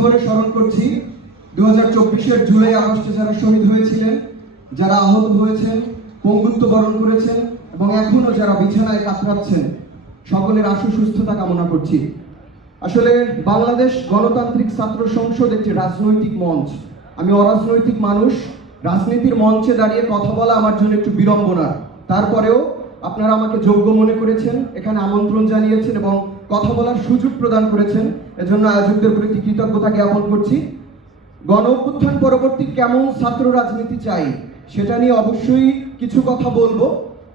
ভরে স্মরণ করছি 2024-এর জুলাই আগস্টে যারা শহীদ হয়েছিলেন, যারা আহত হয়েছেন, পঙ্গুত্ব বরণ করেছেন এবং এখনো যারা বিছানায় কাতরাচ্ছেন, সকলের আশু সুস্থতা কামনা করছি। আসলে বাংলাদেশ গণতান্ত্রিক ছাত্র সংসদ একটি রাজনৈতিক মঞ্চ। আমি অরাজনৈতিক মানুষ, রাজনীতির মঞ্চে দাঁড়িয়ে কথা বলা আমার জন্য একটু বিড়ম্বনা। তারপরেও আপনারা আমাকে যোগ্য মনে করেছেন, এখানে আমন্ত্রণ জানিয়েছেন এবং কথা বলার সুযোগ প্রদান করেছেন। এজন্য আয়োজকদের প্রতি কৃতজ্ঞতা জ্ঞাপন করছি। গণ অভ্যুত্থান পরবর্তী কেমন ছাত্র রাজনীতি চাই সেটা নিয়ে অবশ্যই কিছু কথা বলবো।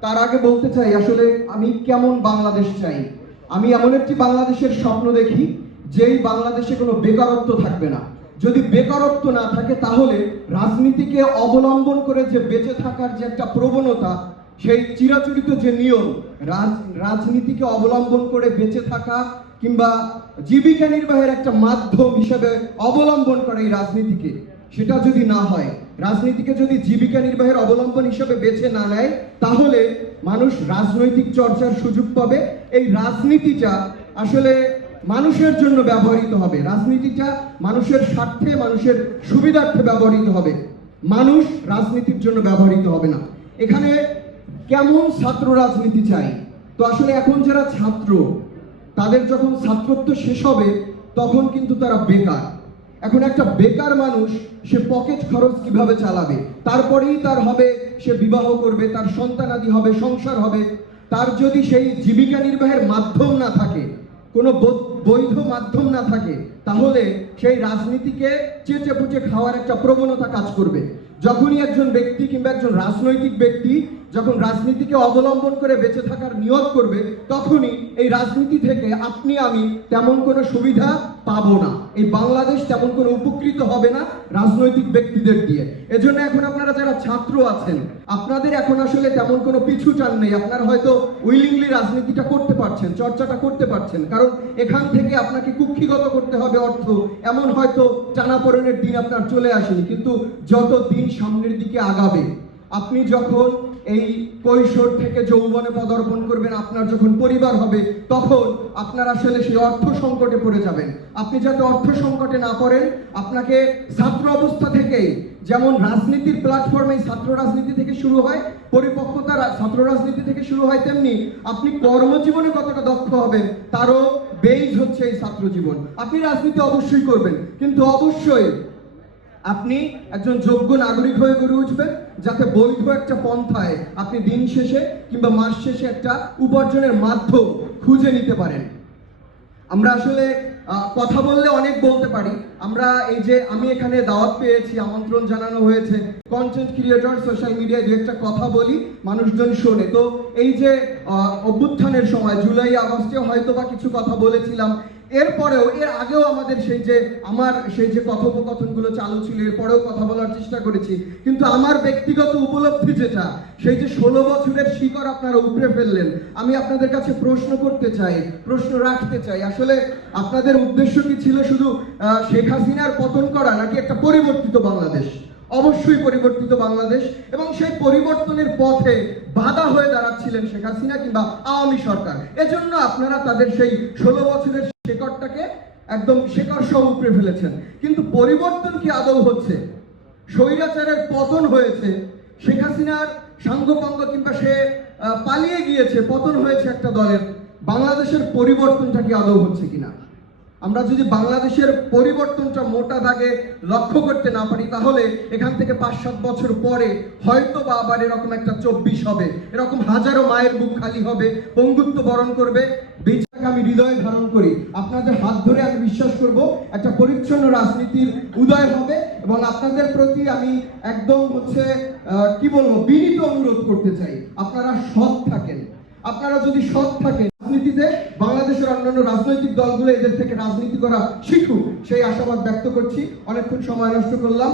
তার আগে বলতে চাই আসলে আমি কেমন বাংলাদেশ চাই। আমি এমন একটি বাংলাদেশের স্বপ্ন দেখি যেই বাংলাদেশে কোনো বেকারত্ব থাকবে না। যদি বেকারত্ব না থাকে তাহলে রাজনীতিকে অবলম্বন করে যে বেঁচে থাকার যে একটা প্রবণতা, সেই চিরাচরিত যে নিয়ম, রাজনীতিকে অবলম্বন করে বেঁচে থাকা কিংবা জীবিকা নির্বাহের একটা মাধ্যম হিসেবে অবলম্বন করে এই রাজনীতিকে, সেটা যদি না হয়, রাজনীতিকে যদি জীবিকা নির্বাহের অবলম্বন হিসেবে বেছে না নেয়, তাহলে মানুষ রাজনৈতিক চর্চার সুযোগ পাবে। এই রাজনীতিটা আসলে মানুষের জন্য ব্যবহৃত হবে, রাজনীতিটা মানুষের স্বার্থে, মানুষের সুবিধার্থে ব্যবহৃত হবে, মানুষ রাজনীতির জন্য ব্যবহৃত হবে না। এখানে কেমন ছাত্র রাজনীতি চাই, তো আসলে এখন যারা ছাত্র, তাদের যখন ছাত্রত্ব শেষ হবে তখন কিন্তু তারা বেকার। এখন একটা বেকার মানুষ সে পকেট খরচ কিভাবে চালাবে? তারপরেই তার হবে, সে বিবাহ করবে, তার সন্তানাদি হবে, সংসার হবে। তার যদি সেই জীবিকা নির্বাহের মাধ্যম না থাকে, কোনো বৈধ মাধ্যম না থাকে, তাহলে সেই রাজনীতিকে চেটে পুচে খাওয়ার একটা প্রবণতা কাজ করবে। যখনই একজন ব্যক্তি কিংবা একজন রাজনৈতিক ব্যক্তি যখন রাজনীতিকে অবলম্বন করে বেঁচে থাকার নিয়ত করবে, তখনই এই রাজনীতি থেকে আপনি আমি তেমন কোনো সুবিধা পাবো না। এই বাংলাদেশ তেমন কোনো উপকৃত হবে না রাজনৈতিক ব্যক্তিদের দিয়ে। এজন্য এখন আপনারা যারা ছাত্র আছেন, আপনাদের এখন আসলে তেমন কোনো পিছু টান নেই। আপনারা হয়তো উইলিংলি রাজনীতিটা করতে পারছেন, চর্চাটা করতে পারছেন, কারণ এখান থেকে আপনাকে কুক্ষিগত করতে হবে অর্থ, এমন হয়তো টানাপোড়েনের দিন আপনার চলে আসেনি। কিন্তু যত দিন সামনের দিকে আগাবে, আপনি যখন এই কৈশোর থেকে যৌবনে পদার্পণ করবেন, আপনার যখন পরিবার হবে, তখন আপনার আসলে সেই অর্থ সংকটে পড়ে যাবেন। আপনি যাতে অর্থ সংকটে না পড়েন, আপনাকে ছাত্র অবস্থা থেকেই, যেমন রাজনীতির প্ল্যাটফর্মে ছাত্র রাজনীতি থেকে শুরু হয়, পরিপক্কতা ছাত্র রাজনীতি থেকে শুরু হয়, তেমনি আপনি কর্মজীবনে কতটা দক্ষ হবেন তারও বেজ হচ্ছে এই ছাত্র জীবন। আপনি রাজনীতি অবশ্যই করবেন, কিন্তু অবশ্যই আপনি একজন যোগ্য নাগরিক হয়ে গড়ে উঠবেন, যাতে বৈধ একটা পন্থায় আপনি দিন শেষে কিংবা মাস শেষে একটা উপার্জনের মাধ্যম খুঁজে নিতে পারেন। আমরা আসলে কথা বললে অনেক বলতে পারি। আমরা এই যে আমি এখানে দাওয়াত পেয়েছি, আমন্ত্রণ জানানো হয়েছে, কন্টেন্ট ক্রিয়েটর, সোশ্যাল মিডিয়ায় দু একটা কথা বলি, মানুষজন শোনে। তো এই যে অভ্যুত্থানের সময় জুলাই আগস্টে হয়তো বা কিছু কথা বলেছিলাম, এরপরেও এর আগেও আমাদের সেই যে কথোপকথনগুলো চালু ছিল, এরপরেও কথা বলার চেষ্টা করেছি। কিন্তু আমার ব্যক্তিগত উপলব্ধি যেটা, সেই যে 16 বছরের শিকড় আপনারা উপড়ে ফেললেন, আমি আপনাদের কাছে প্রশ্ন করতে চাই, প্রশ্ন রাখতে চাই, আসলে আপনাদের উদ্দেশ্য কি ছিল শুধু শেখ হাসিনার পতন করা, নাকি একটা পরিবর্তিত বাংলাদেশ? অবশ্যই পরিবর্তিত বাংলাদেশ, এবং সেই পরিবর্তনের পথে বাধা হয়ে দাঁড়াচ্ছিলেন শেখ হাসিনা কিংবা আওয়ামী সরকার। এজন্য আপনারা তাদের সেই 16 বছরের শেকড়টাকে একদম শেকড় সহ উপড়ে ফেলেছেন। কিন্তু পরিবর্তন কি আদৌ হচ্ছে? স্বৈরাচারের পতন হয়েছে, শেখ হাসিনার সাঙ্গপাঙ্গ কিংবা সে পালিয়ে গিয়েছে, পতন হয়েছে একটা দলের। বাংলাদেশের পরিবর্তনটা কি আদৌ হচ্ছে কিনা? আমরা যদি বাংলাদেশের পরিবর্তনটা মোটা দাগে লক্ষ্য করতে না পারি, তাহলে এখান থেকে 5-7 বছর পরে হয়তো বা আবার এরকম একটা 24 হবে, এরকম হাজারো মায়ের বুক খালি হবে, পঙ্গুত্ব বরণ করবে। বেচাকে আমি হৃদয়ে ধারণ করি, আপনাদের হাত ধরে আমি বিশ্বাস করব একটা পরিচ্ছন্ন রাজনীতির উদয় হবে। এবং আপনাদের প্রতি আমি একদম কি বলবো, বিনীত অনুরোধ করতে চাই, আপনারা সৎ থাকেন। আপনারা যদি সৎ থাকেন, রাজনীতিতে বাংলাদেশের অন্যান্য রাজনৈতিক দলগুলো এদের থেকে রাজনীতি করা শিখুক, সেই আশাবাদ ব্যক্ত করছি। অনেকক্ষণ সময় নষ্ট করলাম।